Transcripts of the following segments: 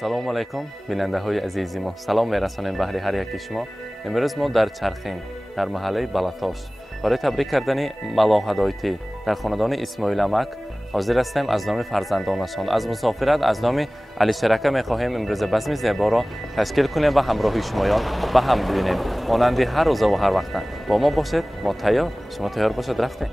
Assalomu alaykum binandahoy azizim. Salom merasonем bahri har yaki shuma. Imroz mo dar Charxin, dar mahalle Balatosh. برای تبریک کردن ملاحظاتی در خاندان اسماعیل امک حاضر هستیم از نام فرزندانشان از مسافرت از نام علی شرکه می‌خواهیم امروز بزم زیبا را تشکیل کنیم و همراه شمایان با هم ببینیم مانند هر روز و هر وقت با ما باشید ما تیار شما تیار باشید رفتیم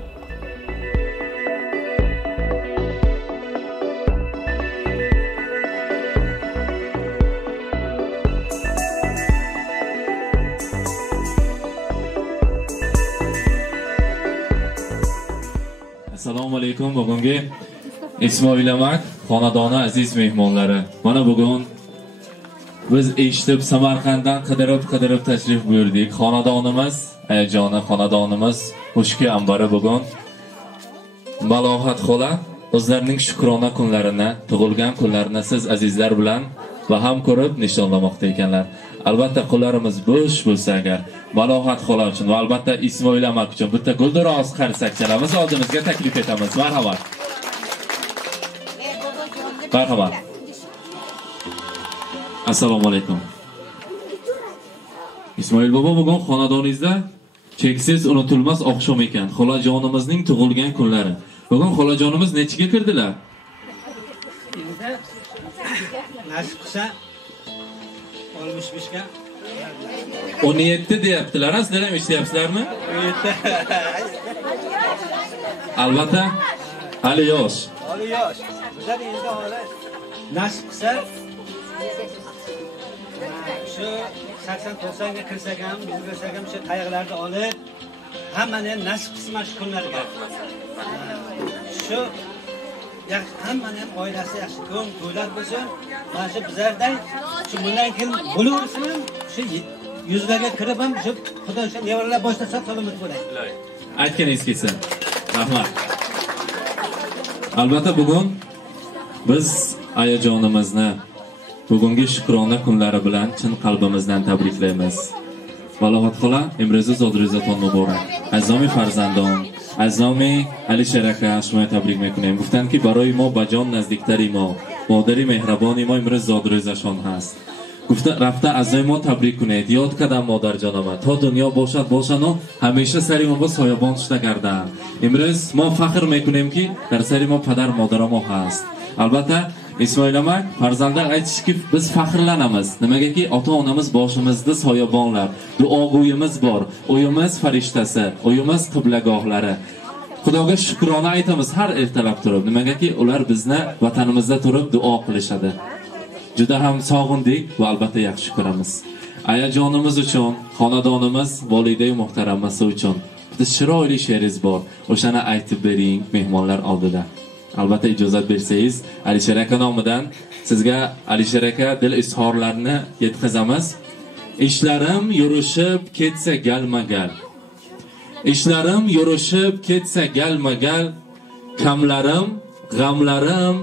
Assalomu alaykum bugungi Ismoil Amak xonadoni aziz mehmonlari. Mana bugun biz eshitib Samarqanddan qidirib tashrif buyurdik. Xonadonimiz ayajoni, xonadonimiz xushki ambari bugun Malohat xola o'zlarining shukrona kunlarini, tug'ilgan kunlarini siz azizlar bilan baham ko'rib nishonlamoqda ekanlar. Albatta qo'llarimiz bo'sh bo'lsa agar Malohat xola uchun va albatta Ismoil Amak uchun bitta gulduros qarsak chalamiz, oldimizga taklif etamiz. Marhamat. Marhamat. Assalomu alaykum. Ismoil bobo bugun xonadoningizda cheksiz unutilmas oqshom ekan. Xolajonimizning tug'ilgan kunlari. Bugun xolajonimiz nechiga kirdilar? Nasib qilsa 65 ga 17 deyaptilar. Sizlar ham eshityapsizlarmi? 17. Albatta hali yosh. Hali yosh. Bizlar endi hali nasib qilsa shu 80-90 ga kirsak ham, biz bo'lsak ham shu qayg'ularni olib hammani ham nasib qilsin shu kunlarga. Shu hammani ham oilasi yaxshi ko'ngillar bo'lsin. Mana shu bizlardan shu bundan keyin bo'laversin ham shu yuzlarga kirib ham shu xudo uchun nevaralar boshlasa salomat bo'laylik. Aytganingiz kelsin. Rahmat. Albatta bugun biz ayajonimizni bugungi shukrona kunlari bilan chin qalbimizdan tabriklaymiz. Malohat xola, imro'zingiz odrizatон muborak. از نام فرزندان، از نام علی شرکه شما تبریک میکنیم. گفتن که برای ما بجان نزدیکتری ما، مادری مهربانی ما امروز زادروزشان هست. گفته رفته از ما تبریک کنید. یاد کردم مادر جانم تا دنیا باشد باشن و همیشه سری ما با سایبان شده گردن. امروز ما فخر میکنیم که در سری ما پدر مادر ما هست. البته Ismoil Amak farzandlar aytishki biz faxrlanamiz. Nimagaki ota-onamiz boshimizda soyabonlar, duogo'yimiz bor, o'yimiz farishtasi, o'yimiz qiblagohlari. Xudoga shukrona aytamiz har ertalab turib. Nimagaki ular bizni vatanimizda turib duo qilishadi. Juda ham sog'indik va albatta yaxshi ko'ramiz. Ayajonimiz uchun, xonadonimiz, voliday muhtaramasi uchun bitta chiroyli she'ringiz bor. O'shani aytib bering mehmonlar oldida. Albatta ijozat bersangiz, Alisher aka nomidan sizga Alisher aka dil izhorlarini yetkazamiz. Ishlarim yurishib ketsa galma-gal. Ishlarim yurishib ketsa galma-gal. Kamlarim, g'amlarim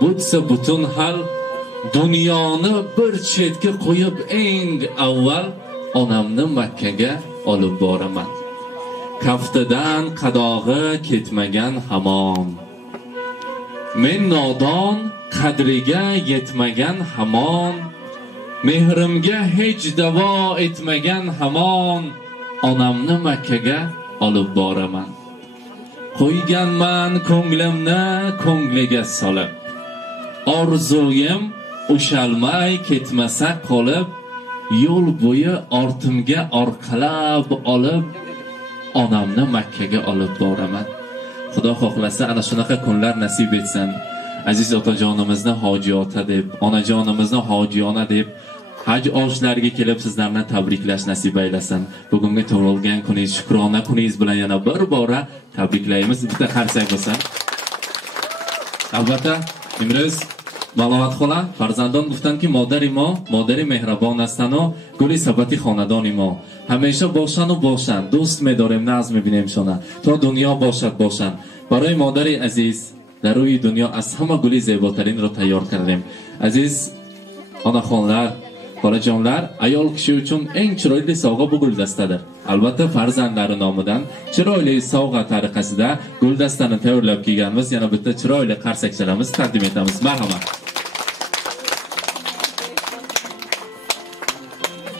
butsa butun hal. Dunyoni bir chetga qo'yib eng avval onamni Makkaga olib boraman. Kaftidan qadog'i ketmagan hamon. Men nodon qadriga yetmagan hamon, mehrimga hech davo etmagan hamon, onamni Makkaga olib boraman. Qo'yganman ko'nglimni ko'ngliga solib, orzuyim ushalmay ketmasa qolib, yo'l bo'yi ortimga orqalab olib, onamni Makkaga olib boraman. Xudo xohlasa ana shunaqa kunlar nasib etsin. Aziz otajonimizni hojiyota deb, onajonimizni hojiyona deb haj oshlariga kelib sizlarni tabriklash nasib aylasin. Bugungi tug'ilgan kuningiz, shukrona kuningiz bilan yana bir bora tabriklaymiz. Bitta qarsak bo'lsin. Albatta, imroz Malohat xola farzandon guftanki مادری مهربان هستن و گلی ثبتی خاندانی ما همیشه باشن و باشن دوست می‌داریم ناز می‌بینیم شونه تا دنیا باشن برای مادری عزیز در روی دنیا از همه گلی زیباترین رو تیار کردیم عزیز onaxonlar xolajonlar ayol kishi uchun eng chiroyli sovg'a bu guldastadir. Albatta farzandlari nomidan chiroyli sovg'a tariqasida guldastani tayyorlab kelganmiz. Yana bitta chiroyli qarsakchalarimiz taqdim etamiz. Marhamat.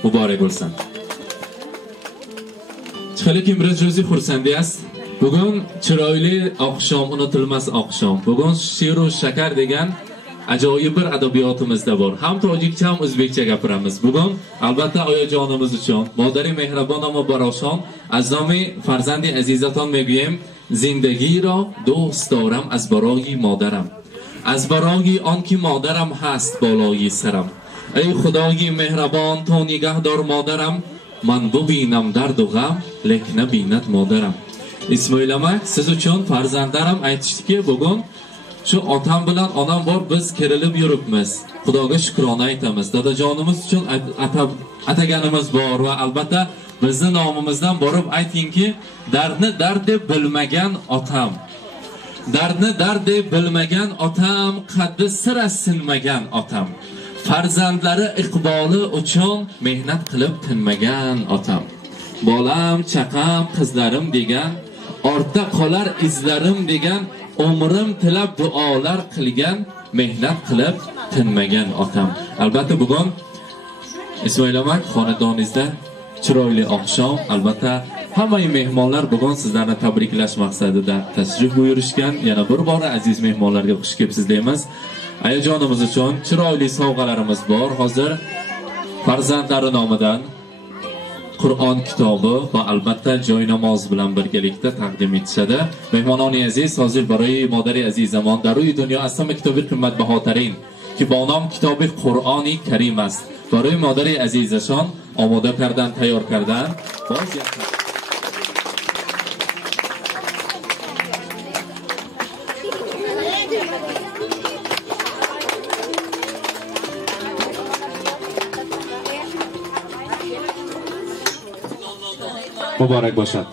muborak bo'lsin. Chiqalik Imroz Ro'zi xursandi است. Bugun chiroyli oqshom, unutilmas oqshom. Bugun she'r va shakar degan ajoyib bir adabiyotimizda bor. Ham tojikcha ham o'zbekcha gapiramiz. Bugun albatta oyajonimiz uchun modari mehribon va baroshon az nomi farzandi azizaton meguyim zindagi ro do'st doram az barogi modaram. Az barogi on ki modaram hast baloyi saram. Ey xudoyi mehribon to nigahdor modaram, man bu binam dard و g'am lek nabinat modaram. Ismoilamak siz uchun farzandlarim aytishdiki, bugun shu otam bilan onam bor, biz kerilib yuribmiz. Xudoga shukrona aytamiz. Dadajonimiz uchun ataganimiz bor va albatta bizning nomimizdan borib aytingki, dardni dard deb bilmagan otam. Dardni dard deb bilmagan otam, qaddi sira sinmagan otam. Farzandlari iqboli uchun mehnat qilib tinmagan otam. Bolam, chaqam, qizlarim degan, ortda qolar izlarim degan, umrim tilab duolar qilgan, mehnat qilib tinmagan otam. Albatta bugun Ismoilamak xonadoningizda chiroyli oqshom, albatta hamma mehmonlar bugun sizlarni tabriklash maqsadida tashrif buyurishgan. Yana bir bor aziz mehmonlarga xush kelibsiz deymiz. Ayajonimiz uchun chiroyli sovg'alarimiz bor. Hozir farzandlari nomidan Qur'on kitobi va albatta joy namoz bilan birgalikda taqdim etishadi. Mehmononi aziz, hozir برای مادر عزیزمان در روی دنیا اصلا کتابی قیمت بهاترین که با نام کتاب قرآنی کریم است برای مادر عزیزشان آماده کردن، تیار کردن. Muborak bo'lsin.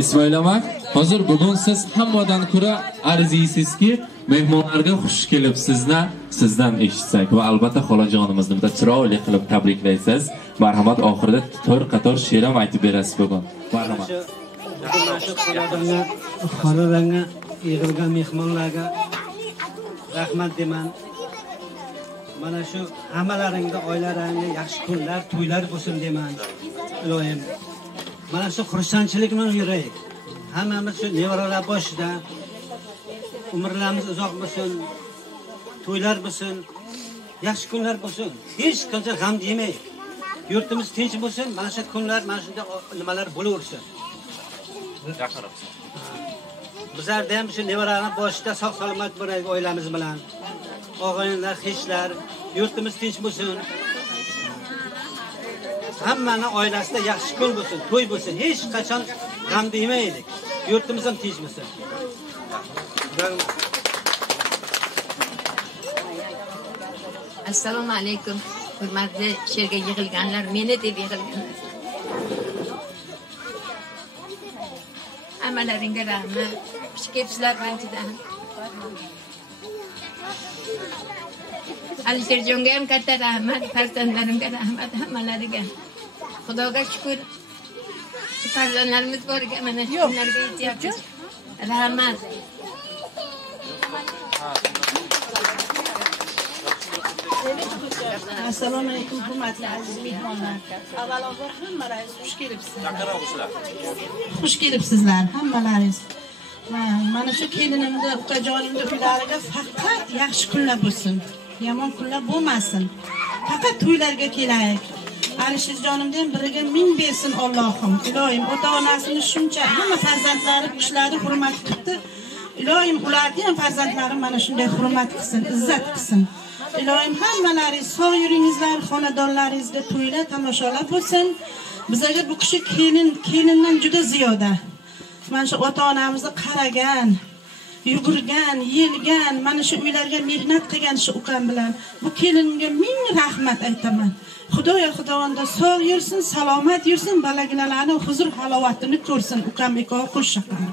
Ismoilamak, hozir bugun siz hammadan ko'ra arzisizki, mehmonlarga xush kelibsizlar, sizdan eshitsak va albatta xolajonimizni bitta chiroyli qilib tabriklaysiz. Marhamat, oxirida 4 qator she'r ham aytib berasiz bugun. Marhamat. Xonadonga yig'ilgan mehmonlarga rahmat deyman. Mana shu hammalaringda oilalaringga yaxshi kunlar, to'ylar bo'lsin deyman. Ilohim. Mana shu xursandchilik bilan yuraylik. Hammamiz shu nevaralar boshida umrlarimiz uzoq bo'lsin, to'ylar bo'lsin, yaxshi kunlar bo'lsin. Hech qancha g'am yemaylik. Yurtimiz tinch bo'lsin, mana shu kunlar, mana shunday nimalar bo'laversin. Bizlarda ham shu nevaralar boshida sog' salomat bo'laylik oilamiz bilan. Og'aynilar, xeshlar, yurtimiz tinch bo'lsin. Hammani oilasida yaxshi kun bo'lsin, to'y bo'lsin. Hech qachon g'am yemaylik. Yurtimiz ham tinch bo'lsin. Assalomu alaykum. Hurmatli she'rga yig'ilganlar, meni deb yig'ilganlar. Hammalaringga rahmat. Xushkelibsizlar birinchidan. Alisherjonga ham katta rahmat, farzandlarimga rahmat, hammalariga. Xudoga shukr. Farzandlarimiz borga mana shu kunlarga yetyapmiz. Rahmat. Assalomu alaykum hurmatli aziz mehmonlar. Avvalambor hammalaringiz xush kelibsizlar. Xush kelibsizlar hammalaringiz. Mana shu kelinimni, ukajonimni uylariga faqat yaxshi kunlar bo'lsin. Yomon kunlar bo'lmasin. Faqat to'ylarga kelaylik. Alisherjonimdan biriga ming bersin Allohim. Ilohim ota-onasini shuncha hamma farzandlari kishilarni hurmat qildi. Ilohim ularni ham farzandlari mana shunday hurmat qilsin, izzat qilsin. Ilohim hammalaringiz sog' yuringizlar, xonadonlaringizda to'ylar, tomoshalar bo'lsin. Bizga bu kishi kelindan juda ziyoda. Mana shu ota-onamizni qaragan, yugurgan, yelgan, mana shu uylarga mehnat qilgan shu ukam bilan bu kelinga ming rahmat aytaman. Xudoya xudovanda sog' yursin, salomat yursin, balaginalarni huzur halovatini ko'rsin ukam eko qo'shaqar.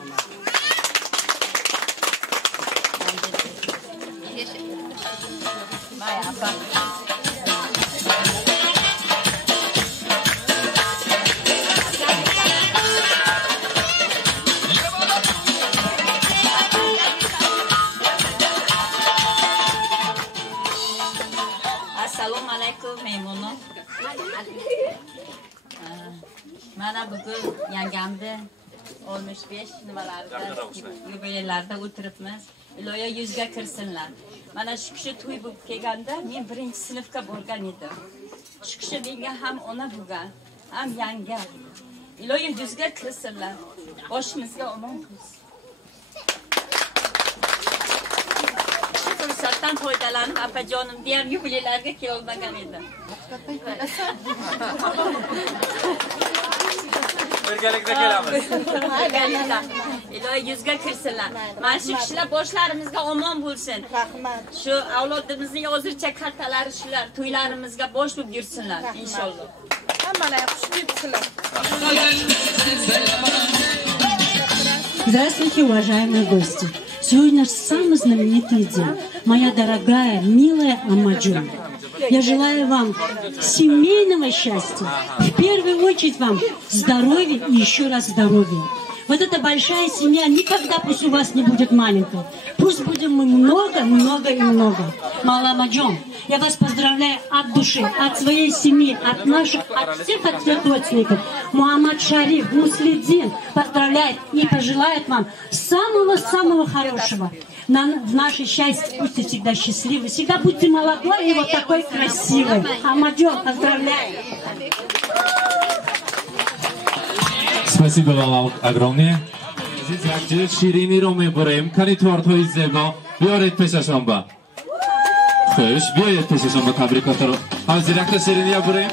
bugun yangamda 65 nimalarda yubileylarda o'tiribmiz. Iloyo 100 ga kirsinlar. Mana shu kishi to'y bo'lib kelganda men 1-sinfga borgan edim. Shu kishi menga ham ona bo'lgan, ham yanga. Iloyo 100 ga kirsinlar. Boshimizga omon bo'lsin. Fursatdan foydalanib opajonimni ham yubileylarga kelolmagan edim. Birgalikda kelamiz. Iloyo 100 ga kirsinlar. Mana shu kishilar boshlarimizga omon bo'lsin. Rahmat. Shu avlodimizning hozircha kartalari shular, to'ylarimizga bosh bo'lib yursinlar inshaalloh. Hammalar xushketdilar. Здравствуйте, уважаемые гости! Сегодня самый знаменитый день. Моя дорогая, милая Амаджон. Я желаю вам семейного счастья. В первую очередь вам здоровья и еще раз здоровья. Вот эта большая семья никогда пусть у вас не будет маленькой. Пусть будем мы много, много и много. Мала Амаджон, я вас поздравляю от души, от своей семьи, от наших, от всех родственников. Мухаммад Шариф, Муслидин поздравляет и пожелает вам самого-самого хорошего. В наше счастье будьте всегда счастливы, всегда будьте молодой и вот такой красивой. Амаджон, поздравляю! Спасибо вам огромное. Здесь Ширини Роме Бурем, Канитвард Хойзеба, Биорет Пешашамба. Хош, Биорет Пешашамба, Кабрикатор. Хазиракта Ширини Бурем.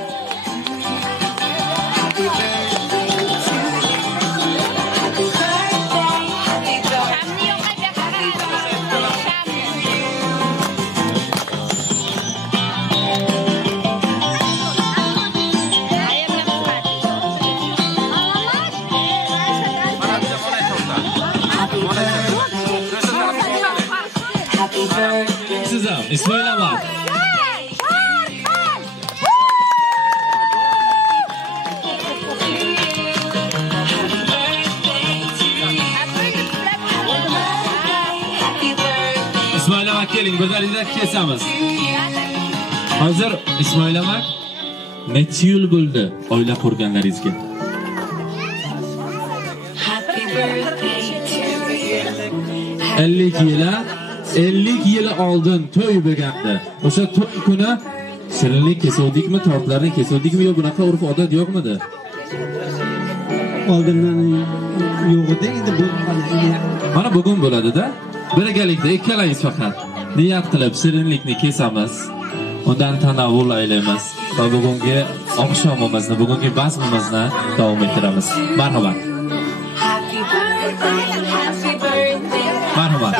İsmail Amak. İsmail Amak gelin, birgalikda kesamiz. Hozir İsmail Amak necha yil bo'ldi oila qurganlaringizga? 50 yil. 50 yil oldin to'y bo'lganda, o'sha to'y kuni shirinlik kesildikmi, tortlarni kesildikmi, yo bunaqa urf-odat yo'qmidi? Oldindan yo'q edi, endi bu mana bugun bo'ladi-da. Birgalikda ikkalangiz faqat niyat qilib shirinlikni kesamiz. Undan tanavvul aylaymiz va bugungi oqshomimizni, bugungi bazmimizni davom ettiramiz. Marhamat. Marhamat.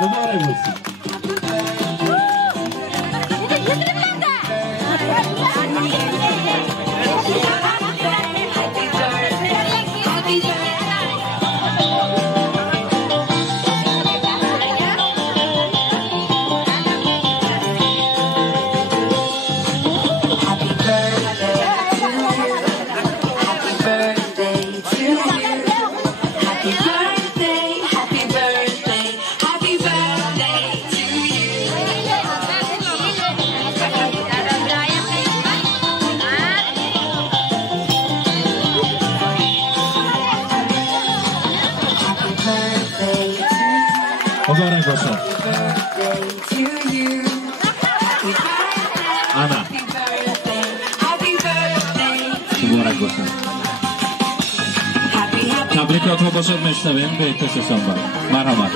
Mübarek olsun. Mübarek olsun. Ana. Mübarek olsun. Tabrikatı başarma işlerim ve teşekkür ederim. Merhaba.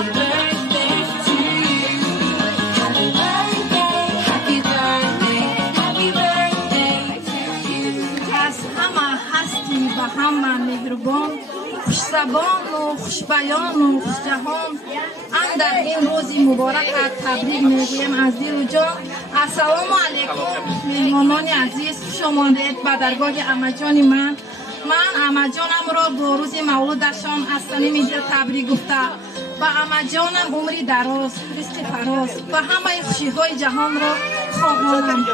Hamma mehribon, xushzabon و خوشبیان و خوشجهان در این روزی مبارک تبریک میگویم از دل و جان. السلام علیکم مهمانان عزیز، خوش آمدید به درگاه عمجان من عمجانم را با روز مولودشان از صمیم دل تبریک گفته و عمجانم عمری دراز، رزق فراز و همه خوشی‌های جهان را خواهانم.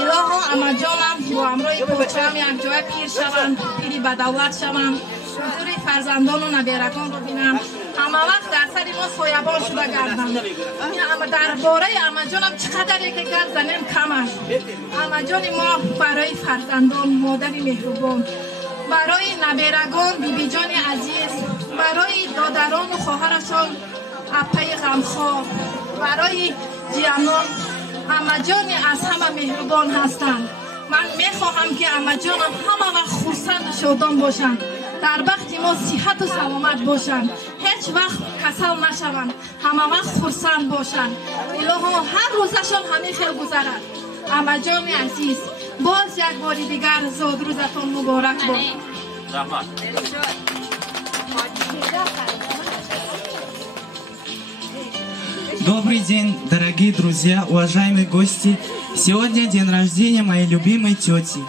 الهو اما جانم با امروی کوچم یک جای پیر شوم، پیری بدولت شوم، حضور فرزندان و نبیرکان رو بینم، اما وقت در سر ما سویبان شده گردم. اما درباره اما جانم چقدر که گرد زنیم کم است. اما جان ما برای فرزندان مادر مهربان، برای نبیرگان بیبی جان عزیز، برای دادران و خواهرشان اپای غمخوار، برای جیانان اما جانی از همه مهربان هستند. من میخواهم که اما جانم همه وقت خرسند و شادان باشند، در وقت ما صحت و سلامت باشند، هیچ وقت کسل نشوند، همه وقت خرسند باشند. الهو هر روزشان همین خیل گذرد. اما جان عزیز باز یک بار دیگر زاد روزتان مبارک باد. رحمت. Добрый день, дорогие друзья, уважаемые гости. Сегодня день рождения моей любимой тети.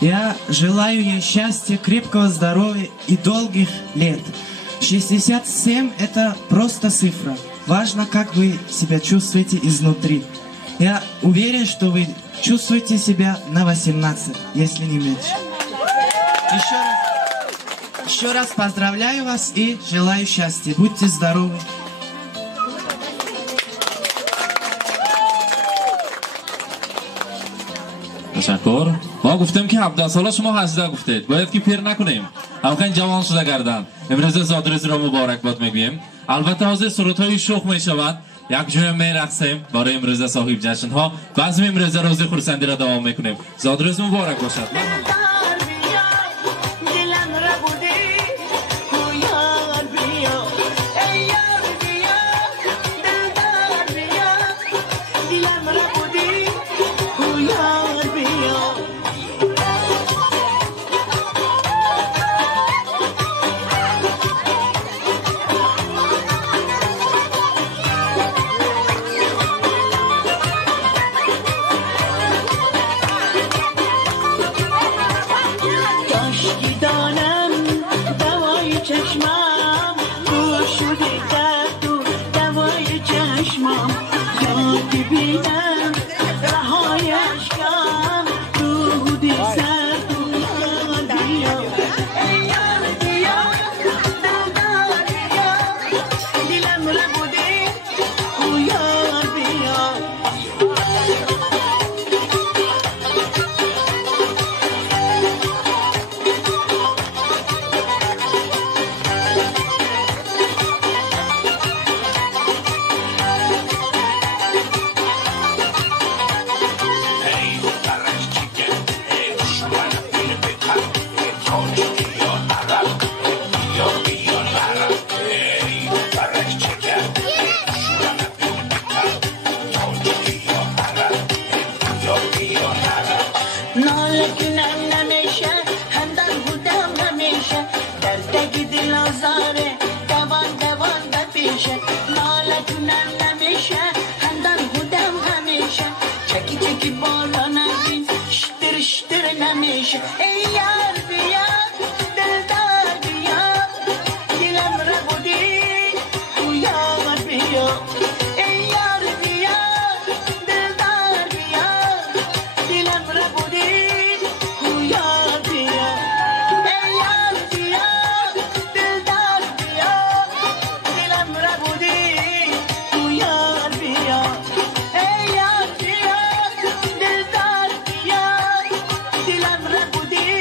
Я желаю ей счастья, крепкого здоровья и долгих лет. 67 – это просто цифра. Важно, как вы себя чувствуете изнутри. Я уверен, что вы чувствуете себя на 18, если не меньше. Еще раз поздравляю вас и желаю счастья. Будьте здоровы. تشکر. ما گفتم که 17 ساله شما 18 گفتید. باید که پیر نکنیم. همکن جوان شده گردن. امروز زادروز را مبارک باد میگیم. البته حاضر سرودهای شوق می شود. یک جای می رقصیم برای امروز صاحب جشن ها. بعض امروز روز خرسندی را دوام میکنیم. زادروز مبارک باشد. Dilam rabudi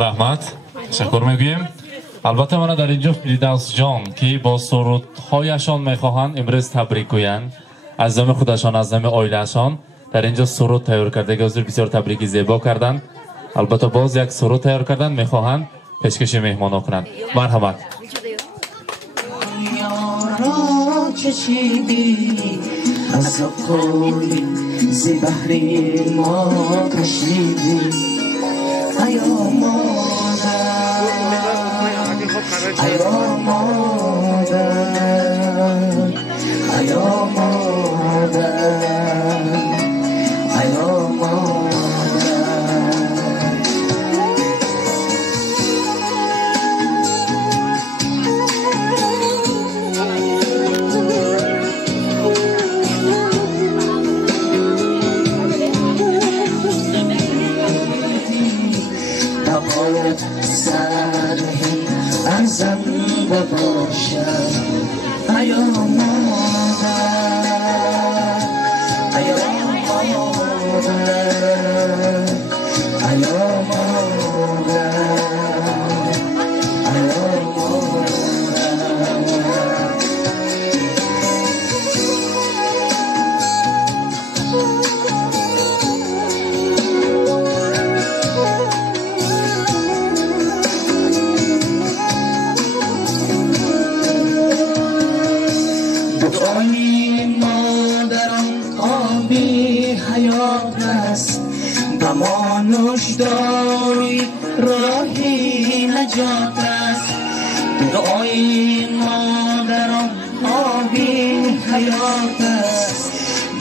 رحمت تشکر میگویم. البته من در اینجا فریدوس جان که با سرودهایشان میخواهند امروز تبریک گویند از نام خودشان از نام عائله‌شان در اینجا سرود تیار کرده که حضور بسیار تبریکی زیبا کردند. البته باز یک سرود تیار کردند میخواهند پیشکش مهمانا کنند. مرحمت. از قولی زی بحری ما کشیدی ایا مادر ایا مادر ایا مادر ایا مادر سرهی ازم بباشم ایا مادر ایا مادر ایا مادر ایا دمانش داری راهی نجات است دعای مادرم آبی حیات است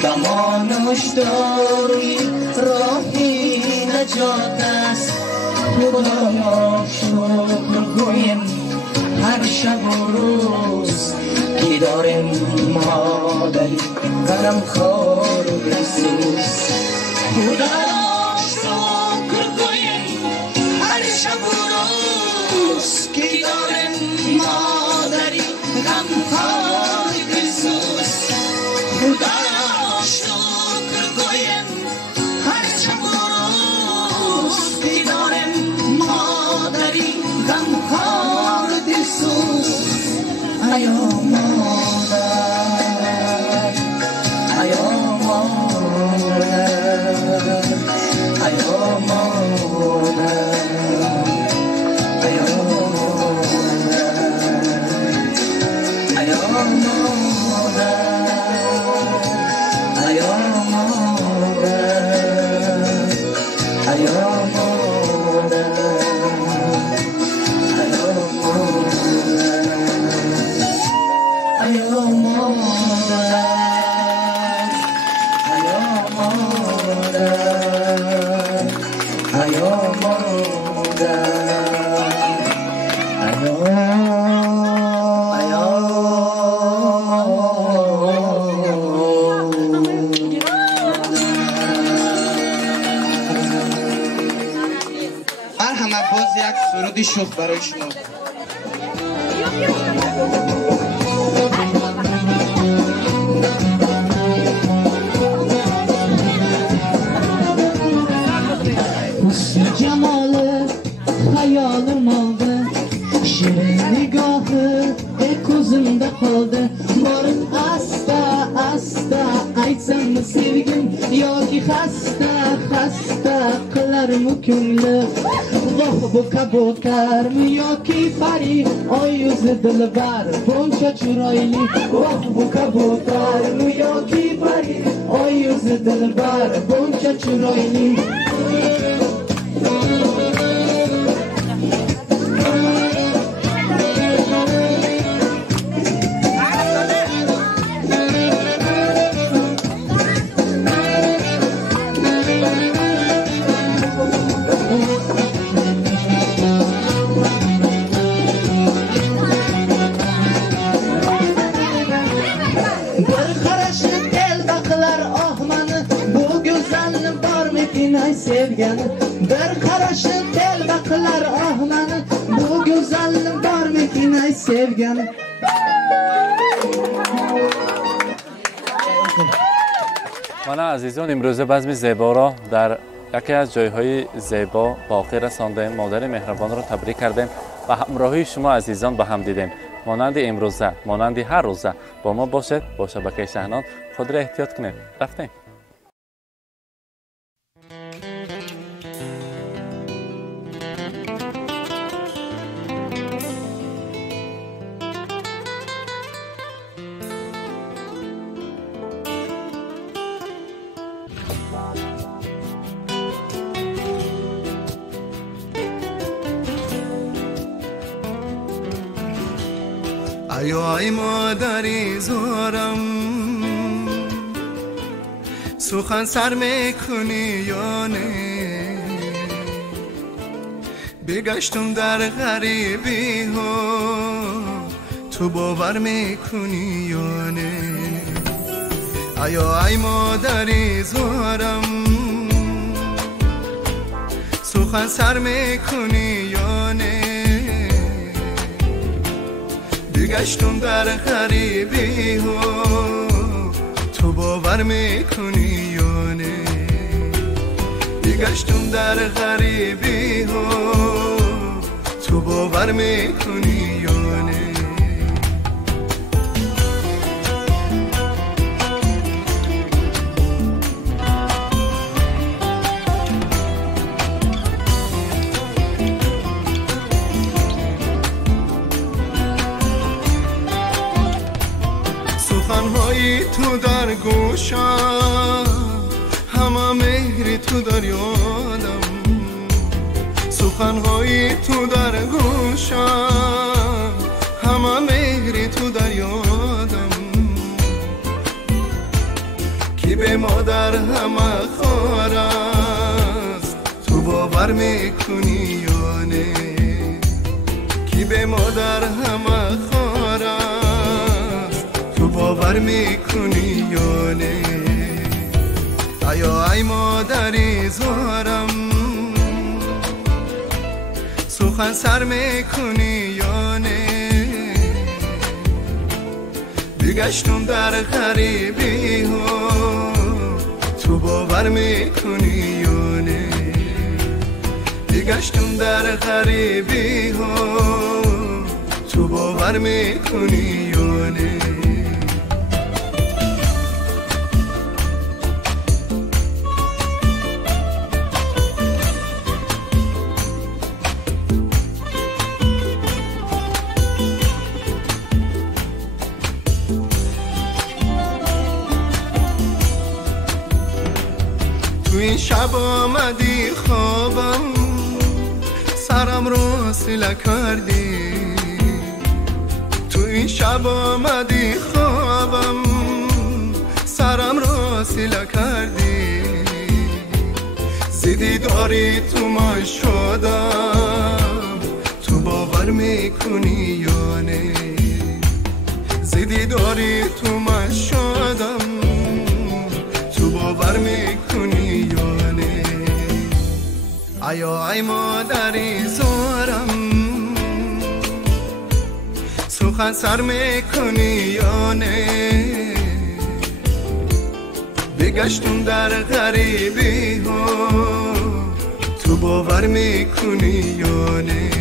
دمانش داری راهی نجات است خدایا شکر گویم هر شب و روز که داریم مادری قلم خور بسوز خدایا ایا مادر ایا مادر ایا مادر ایا مادر ایا مادر ایا مادر ایا همه باز یک سرودی شوخ برای شما. حسن جماله خیالم aldı şirin nigahı gözümde kaldı barın asta asta aytsam mı sevgim yoki hasta hasta kılar mı ko'ngli voh bu kabutar mı yoki pari oy yüzü dilbar buncha chiroyli voh bu kabutar mı yoki pari oy yüzü dilbar buncha chiroyli sevgani bir qarashib telba qilar oh mani bu go'zallik bormikin ay sevgani mana azizon imroze bazmi zebo ro dar یکی از جایهای زیبا باقی رساندیم. مادر مهربان را تبریک کردیم و همراهی شما عزیزان با هم دیدیم. مانند امروزه مانند هر روزه با ما باشد. با شبکه شهنان خود را احتیاط کنید. رفتیم. ای مادری زارم سخن سر میکنی یا نه بگشتم در غریبی ها تو باور میکنی یا نه ای مادری زارم سخن سر میکنی یا نه بگشتم در غریبی ها تو باور میکنی یا نه بگشتم در غریبی ها تو باور میکنی یا نه سخنهای تو در گوشم همه مهری تو در یادم سخنهای تو در گوشم همه مهری تو در یادم کی به مادر همه خوار است تو باور میکنی یا نه کی به مادر همه خوار است تو باور میکنی یا نه ای مادری زارم سخن سر میکنی یا نه بگشتم در غریبی ها تو باور میکنی یا نه بگشتم در غریبی ها تو باور میکنی یا نه این شب آمدی خوابم سرم رو سیله کردی تو این شب آمدی خوابم سرم رو سیله کردی زیدی داری تو من شدم تو باور میکنی یا نه زیدی داری تو من شدم تو باور میکنی یا نه ای مادری زارم سخن سر میکنی یا نه بگشتم در غریبی ها تو باور میکنی یا نه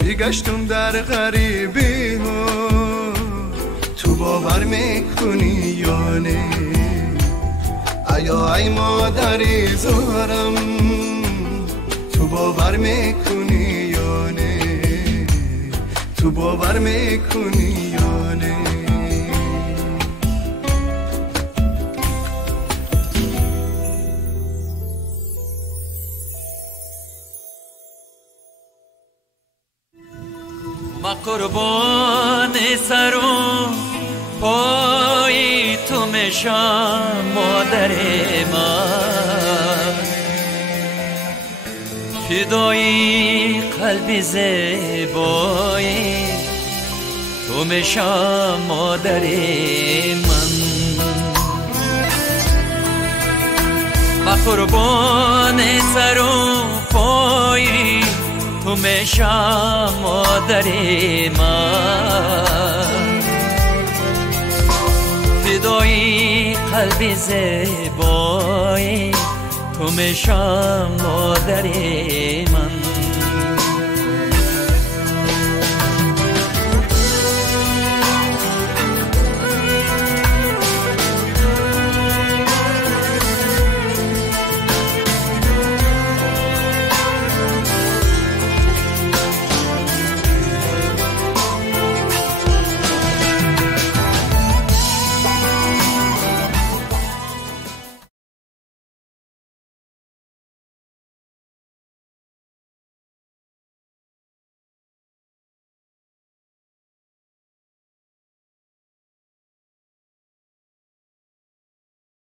بگشتم در غریبی ها تو باور میکنی یا نه ای مادری زارم تو باور میکنی یا نه تو باور میکنی یا نه ما قربان سر و پای تو میشم مادر من فدای قلب زیبای تو میشم مادر من ما قربان سر و پای تو میشم مادر من فدای قلب زیبای تو میشم مادر من